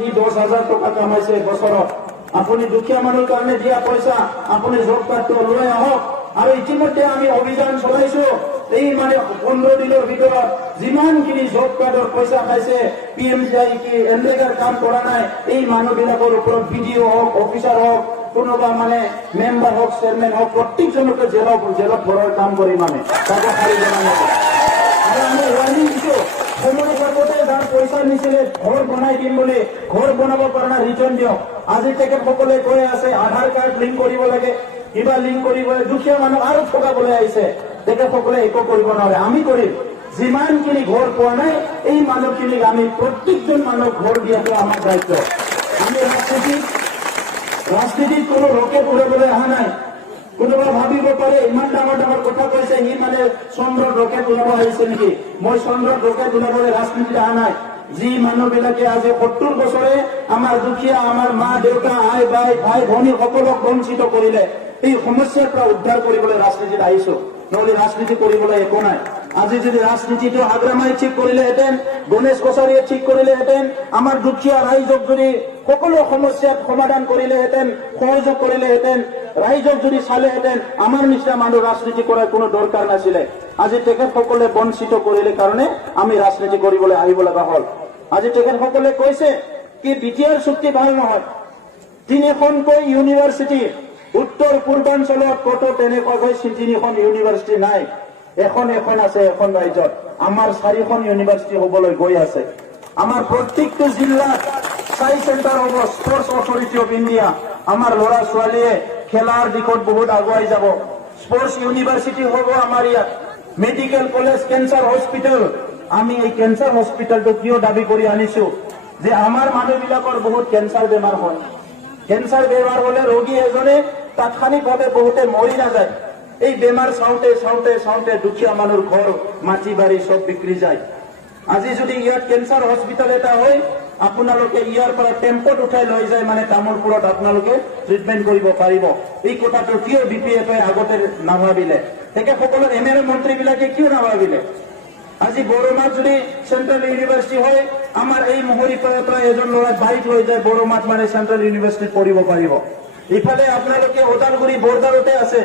সি 10,000 টকা কামাইছে বছৰত। আপুনি দুখীয়া মানুহৰ কাৰণে দিয়া পইচা আপুনি জব কাৰ্ডটো লৈ আহক। আৰু ইতিমধ্যে আমি অভিযান চলাইছো, এই মানে 15 দিনৰ ভিতৰত যিমানখিনি জব কাৰ্ডৰ পইচা খাইছে, PMJI কি এনৰেগাৰ কাম কৰা নাই, এই মানুহবিলাকৰ ওপৰত BDO হওক, অফিচাৰ হওক, কোনোবা মানে মেম্বাৰ হওক, চেয়াৰমেন হওক, প্ৰত্যেকজনকে জেলত ভৰোৱাৰ কাম কৰিম আমি, তাকে খালি জনাই। আৰু আমি ৱাৰ্নিং দিছো, সময় থাকোঁতে যাৰ পইচা নিছিলে ঘৰ বনাই দিম বুলি, ঘৰ বনাব পৰা নাই ৰিটাৰ্ণ দিয়ক। আজি তেখেতসকলে কৈ আছে আধাৰ কাৰ্ড লিংক কৰিব লাগে, কিবা লিংক কৰিব লাগে, দুখীয়া মানুহ আৰু ঠগাবলৈ আহিছে। তেখেতসকলে একো কৰিব নোৱাৰে, আমি কৰিম। যিমানখিনি ঘৰ পোৱা নাই এই মানুহখিনিক আমি প্ৰত্যেকজন মানুহক ঘৰ দিয়াটো আমাৰ দায়িত্ব। আমি ৰাজনীতিত কোনো ৰকেট উৰাবলৈ অহা নাই। কোনোবা ভাবিব পাৰে ইমান ডাঙৰ ডাঙৰ কথা কৈছে, সি মানে চন্দ্ৰত ৰকেট উলাব আহিছে নেকি? মই চন্দ্ৰত ৰকেট উলাবলৈ ৰাজনীতিত অহা নাই। যি মানুহবিলাকে আজি 70 বছৰে আমাৰ দুখীয়া, আমাৰ মা দেউতা, আই বাই, ভাই ভনী সকলক বঞ্চিত কৰিলে, এই সমস্যাৰ পৰা উদ্ধাৰ কৰিবলৈ ৰাজনীতিত আহিছো, নহলে ৰাজনীতি কৰিবলৈ একো নাই। আজি যদি ৰাজনীতিটো হাগ্ৰামাই ঠিক কৰিলেহেঁতেন, গণেশ কছাৰীয়ে ঠিক কৰিলেহেঁতেন, আমাৰ দুখীয়া ৰাইজক যদি সকলো সমস্যাত সমাধান কৰিলেহেঁতেন, সহযোগ কৰিলেহেঁতেন, ৰাইজক যদি চালেহেঁতেন, আমাৰ নিচিনা মানুহ ৰাজনীতি কৰাৰ কোনো দৰকাৰ নাছিলে। আজি তেখেতসকলে বঞ্চিত কৰিলে কাৰণে আমি ৰাজনীতি কৰিবলৈ আহিব লগা হল। আজি তেখেতসকলে কৈছে কি BTR চুক্তি ভাল নহয়, 3খনকৈ ইউনিভাৰ্চিটি উত্তৰ পূৰ্বাঞ্চলত কতো তেনেকুৱাকৈ 3খন ইউনিভাৰ্চিটি নাই। এখন আছে এখন ৰাজ্যত, আমাৰ 4খন ইউনিভাৰ্চিটি হবলৈ গৈ আছে। আমাৰ প্ৰত্যেকটো জিলাত চাই চেণ্টাৰ হ'ব, স্পৰ্টছ অথৰিটি অফ ইণ্ডিয়া। আমাৰ ল'ৰা ছোৱালীয়ে খেলাৰ দিশত বহুত আগুৱাই যাব। স্পৰ্টছ ইউনিভাৰ্চিটি হ'ব আমাৰ ইয়াত, মেডিকেল কলেজ, কেঞ্চাৰ হস্পিটেল। আমি এই কেঞ্চাৰ হস্পিটেলটো কিয় দাবী কৰি আনিছো যে আমাৰ মানুহবিলাকৰ বহুত কেঞ্চাৰ বেমাৰ হয়। কেঞ্চাৰ বেমাৰ হলে ৰোগী এজনে তাৎক্ষণিকভাৱে বহুতে মৰি নাযায়। এই বেমাৰ চাওঁতে চাওঁতে চাওঁতে দুখীয়া মানুহৰ ঘৰ, মাটি বাৰী চব বিক্ৰী যায়। আজি যদি ইয়াত কেঞ্চাৰ হস্পিটেল এটা হয়, আপোনালোকে ইয়াৰ পৰা টেম্পত উঠাই লৈ যায়, মানে তামোলপুৰত আপোনালোকে ট্ৰিটমেণ্ট কৰিব পাৰিব। এই কথাটো কিয় BPFে আগতে নাভাবিলে? তেখেতসকলৰ MLA মন্ত্ৰীবিলাকে কিয় নাভাবিলে? আজি বড়োমাত যদি চেণ্ট্ৰেল ইউনিভাৰ্চিটি হয়, আমাৰ এই মহৰী পৰা এজন ল'ৰাই বাইক লৈ যায়, বড়োমাত মানে চেণ্ট্ৰেল ইউনিভাৰ্চিটিত পঢ়িব পাৰিব। ইফালে আপোনালোকে ওদালগুৰি বৰ্ডাৰতে আছে,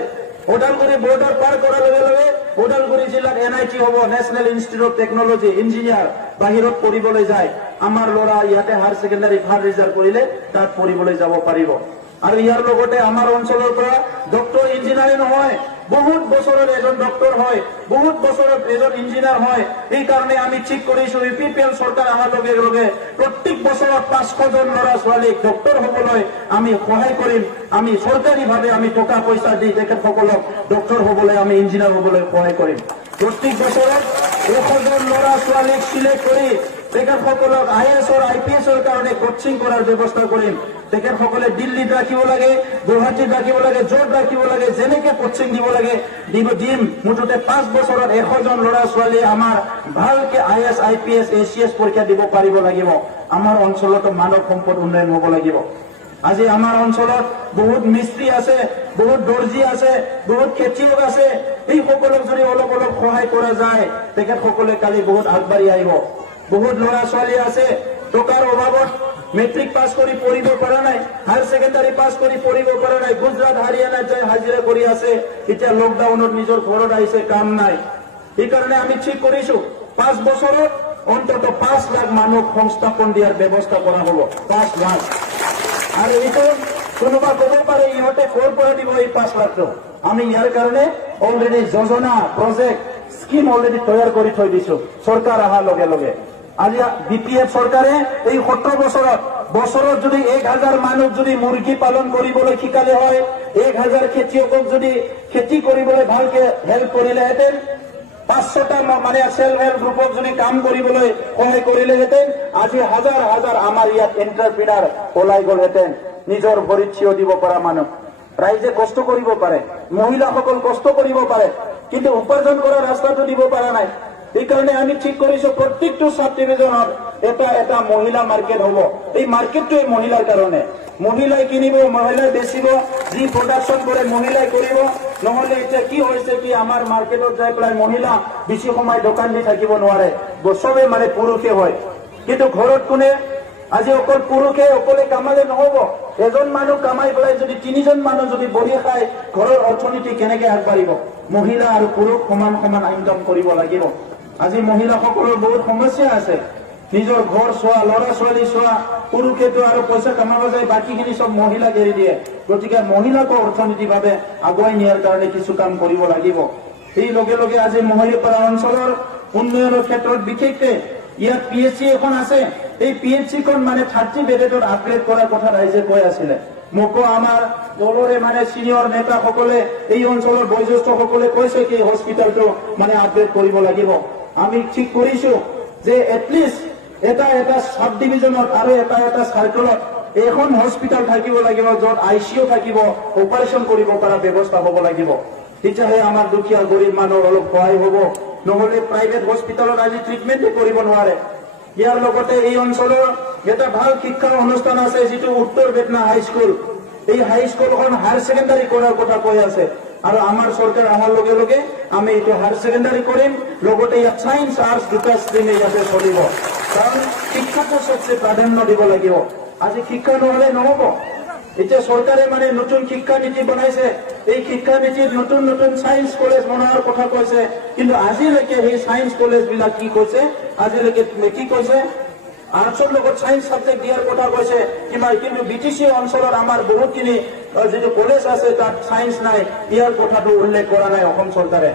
ওদালগুৰি বৰ্ডাৰ পাৰ কৰাৰ লগে লগে ওদালগুৰি জিলাত NIT হ'ব, national institute of technology, engineer বাহিৰত পঢ়িবলৈ যায়। আমাৰ ল'ৰা ইয়াতে হায়াৰ ছেকেণ্ডাৰী ভাল ৰিজাল্ট কৰিলে তাত পঢ়িবলৈ যাব পাৰিব। আৰু ইয়াৰ লগতে আমাৰ অঞ্চলৰ পৰা ডক্টৰ ইঞ্জিনিয়াৰ নহয়, বহুত বছৰৰ এজন ডক্টৰ হয়, বহুত বছৰৰ এজন ইঞ্জিনিয়াৰ হয়। এই কাৰণে আমি ঠিক কৰিছো, UPPL চৰকাৰ অহাৰ লগে লগে প্ৰত্যেক বছৰত 500জন ল'ৰা ছোৱালীক ডক্টৰ হবলৈ আমি সহায় কৰিম। আমি চৰকাৰীভাৱে আমি টকা পইচা দি তেখেতসকলক ডক্টৰ হবলৈ, আমি ইঞ্জিনিয়াৰ হবলৈ সহায় কৰিম। প্ৰত্যেক বছৰত 100জন ল'ৰা ছোৱালীক চিলেক্ট কৰি তেখেতসকলক IAS আৰু IPS কাৰণে কোচিং কৰাৰ ব্যৱস্থা কৰিম। তেখেতসকলে দিল্লীত ৰাখিব লাগে, গুৱাহাটীত ৰাখিব লাগে, য'ত ৰাখিব লাগে, যেনেকে কোচিং দিব লাগে দিম। মুঠতে 5 বছৰত 100জন ল'ৰা ছোৱালী আমাৰ ভালকে IAS IPS ACS পৰীক্ষা দিব পাৰিব লাগিব। আমাৰ অঞ্চলতো মানৱ সম্পদ উন্নয়ন হ'ব লাগিব। আজি আমাৰ অঞ্চলত বহুত মিস্ত্ৰী আছে, বহুত দৰ্জী আছে, বহুত খেতিয়ক আছে। এই সকলক যদি অলপ অলপ সহায় কৰা যায়, তেখেতসকলে কালি বহুত আগবাঢ়ি আহিব। বহুত ল'ৰা ছোৱালী আছে টকাৰ অভাৱত মেট্ৰিক পাছ কৰি পঢ়িব পৰা নাই, হায়াৰ ছেকেণ্ডাৰী পাছ কৰি পঢ়িব পৰা নাই, গুজৰাট হাৰিয়ানাত যাই হাজিৰা কৰি আছে। এতিয়া লকডাউনত নিজৰ ঘৰত আহিছে, কাম নাই। সেইকাৰণে আমি ঠিক কৰিছো 5 বছৰত অন্তত 5 লাখ মানুহক সংস্থাপন দিয়াৰ ব্যৱস্থা কৰা হ'ব, 5 লাখ। আৰু এইটো কোনোবা ক'ব পাৰে ইহঁতে ক'ৰ পৰা দিব এই 5 লাখটো? আমি ইয়াৰ কাৰণে অলৰেডি যোজনা, প্ৰজেক্ট, স্কিম অলৰেডি তৈয়াৰ কৰি থৈ দিছো চৰকাৰ অহাৰ লগে লগে। আজি BPF চৰকাৰে এই 17 বছৰত যদি 1000 মানুহ যদি মুৰ্গী পালন কৰিবলৈ শিকালে হয়, 1000 খেতিয়কক যদি খেতি কৰিবলৈ ভালকে হেল্প কৰিলেহেঁতেন, 500টা মানে সেল্ফ হেল্প গ্ৰুপক যদি কাম কৰিবলৈ সহায় কৰিলেহেঁতেন, আজি হাজাৰ হাজাৰ আমাৰ ইয়াত এণ্টাৰপ্ৰিনাৰ ওলাই গলহেঁতেন, নিজৰ ভৰিত থিয় দিব পৰা মানুহ। ৰাইজে কষ্ট কৰিব পাৰে, মহিলাসকল কষ্ট কৰিব পাৰে, কিন্তু উপাৰ্জন কৰাৰ ৰাস্তাটো দিব পৰা নাই। এইকাৰণে আমি ঠিক কৰিছো প্ৰত্যেকটো সাব ডিভিজনত এটা মহিলা মাৰ্কেট হ'ব। এই মাৰ্কেটটোৱে মহিলাৰ কাৰণে, মহিলাই কিনিব, মহিলাই বেচিব, যি প্ৰডাকশ্যন কৰে মহিলাই কৰিব। নহলে এতিয়া কি হৈছে কি আমাৰ মাৰ্কেটত যাই পেলাই মহিলা বেছি সময় দোকান দি থাকিব নোৱাৰে, চবে মানে পুৰুষে হয়। কিন্তু ঘৰত কোনে আজি অকল পুৰুষে অকলে কামালে নহব, এজন মানুহ কামাই পেলাই যদি 3জন মানুহ যদি বহি খায় ঘৰৰ অৰ্থনীতি কেনেকে আগবাঢ়িব? মহিলা আৰু পুৰুষ সমান সমান ইনকাম কৰিব লাগিব। আজি মহিলাসকলৰ বহুত সমস্যা আছে, নিজৰ ঘৰ চোৱা, ল'ৰা ছোৱালী চোৱা। পুৰুষেতো আৰু পইচা কামাব যায়, বাকীখিনি চব মহিলাক এৰি দিয়ে। গতিকে মহিলাকো অৰ্থনৈতিকভাৱে আগুৱাই নিয়াৰ কাৰণে কিছু কাম কৰিব লাগিব। সেই লগে লগে আজি মহিলাপাৰা অঞ্চলৰ উন্নয়নৰ ক্ষেত্ৰত বিশেষকৈ ইয়াত PHC এখন আছে। এই PHC খন মানে 30 বেডেডত আপগ্ৰেড কৰাৰ কথা ৰাইজে কৈ আছিলে। মোকো আমাৰ দলৰে মানে চিনিয়ৰ নেতাসকলে, এই অঞ্চলৰ বয়োজ্যেষ্ঠসকলে কৈছে কি হস্পিটেলটো মানে আপগ্ৰেড কৰিব লাগিব। আমি ঠিক কৰিছো যে এটলিষ্ট এটা সাব ডিভিজনত আৰু এটা চাৰ্কলত এখন হস্পিটেল থাকিব লাগিব, য'ত ICU থাকিব, অপাৰেশ্যন কৰিব পৰা ব্যৱস্থা হ'ব লাগিব। তেতিয়াহে আমাৰ দুখীয়া গৰীব মানুহৰ অলপ সহায় হ'ব। নহলে প্ৰাইভেট হস্পিটেলত আজি ট্ৰিটমেণ্টে কৰিব নোৱাৰে। ইয়াৰ লগতে এই অঞ্চলৰ এটা ভাল শিক্ষাৰ অনুষ্ঠান আছে, যিটো উত্তৰ বেটনা হাইস্কুল। এই হাইস্কুলখন হায়াৰ ছেকেণ্ডাৰী কৰাৰ কথা কৈ আছে, আৰু আমাৰ চৰকাৰ অহাৰ লগে লগে আমি এইটো হায়াৰ ছেকেণ্ডাৰী কৰিম। লগতে ইয়াত ছায়েন্স আৰ্টছ দুটা ষ্ট্ৰীমে ইয়াতে চলিব, কাৰণ শিক্ষাটো চবচে প্ৰাধান্য দিব লাগিব। আজি শিক্ষা নহলে নহব। এতিয়া চৰকাৰে মানে নতুন শিক্ষা নীতি বনাইছে। এই শিক্ষা নীতিত নতুন নতুন ছায়েন্স কলেজ বনোৱাৰ কথা কৈছে, কিন্তু আজিলৈকে সেই ছায়েন্স কলেজ বিলাক কি কৈছে, আজিলৈকে কি কৈছে, আৰ্টছৰ লগত ছায়েন্স সাবজেক্ট দিয়াৰ কথা কৈছে। কিন্তু BTC অঞ্চলত আমাৰ বহুতখিনি যিটো কলেজ আছে তাত ছায়েন্স নাই, ইয়াৰ কথাটো উল্লেখ কৰা নাই অসম চৰকাৰে।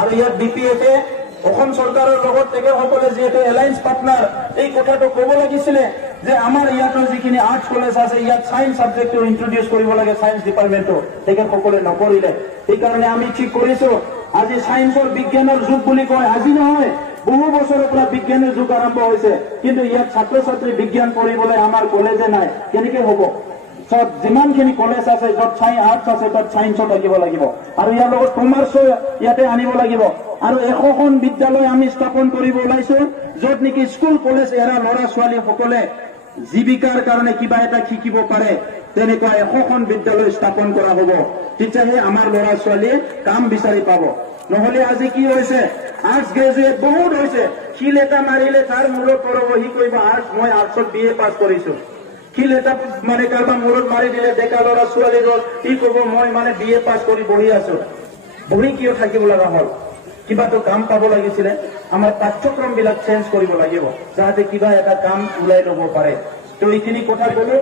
আৰু ইয়াত BPF অসম চৰকাৰৰ লগত তেখেতসকলে যিহেতু এলায়েন্স পাৰ্টনাৰ, এই কথাটো ক'ব লাগিছিলে যে আমাৰ ইয়াতো যিখিনি আৰ্টছ কলেজ আছে ইয়াত ছায়েন্স সাবজেক্টটো ইন্ট্ৰডিউচ কৰিব লাগে, ছায়েন্স ডিপাৰ্টমেণ্টটো। তেখেতসকলে নকৰিলে। সেইকাৰণে আমি ঠিক কৰিছো, আজি ছায়েন্সৰ বিজ্ঞানৰ যুগ বুলি কয়, আজি নহয় বহু বছৰৰ পৰা বিজ্ঞানৰ যুগ আৰম্ভ হৈছে। কিন্তু ইয়াত ছাত্ৰ ছাত্ৰী বিজ্ঞান পঢ়িবলৈ আমাৰ কলেজে নাই, কেনেকে হ'ব? চব যিমানখিনি কলেজ আছে, য'ত আৰ্টছ আছে তাত ছায়েন্সো থাকিব লাগিব, আৰু ইয়াৰ লগত কমাৰ্চো ইয়াতে আনিব লাগিব। আৰু 100খন বিদ্যালয় আমি স্থাপন কৰিব ওলাইছো, য'ত নেকি স্কুল কলেজ এৰা ল'ৰা ছোৱালী সকলে জীৱিকাৰ কাৰণে কিবা এটা শিকিব পাৰে। তেনেকুৱা 100খন বিদ্যালয় স্থাপন কৰা হ'ব। তেতিয়াহে আমাৰ ল'ৰা ছোৱালীয়ে কাম বিচাৰি পাব। নহলে আজি কি হৈছে, আৰ্টছ গ্ৰেজুৱেট বহুত হৈছে, শিল এটা মাৰিলে তাৰ মূৰত পৰব, সি কৰিব আৰ্টছ, মই আৰ্টছত BA পাছ কৰিছো। শিল এটা মানে কাৰোবাৰ মূৰত মাৰি দিলে ডেকা ল'ৰা ছোৱালীৰ ই ক'ব মই মানে BA পাছ কৰি বহি আছো। বহি কিয় থাকিব লগা হ'ল? কিবাটো কাম পাব লাগিছিলে। আমাৰ পাঠ্যক্ৰম বিলাক চেঞ্জ কৰিব লাগিব, যাতে কিবা এটা কাম ওলাই ল'ব পাৰে। তো এইখিনি কথা ক'লো।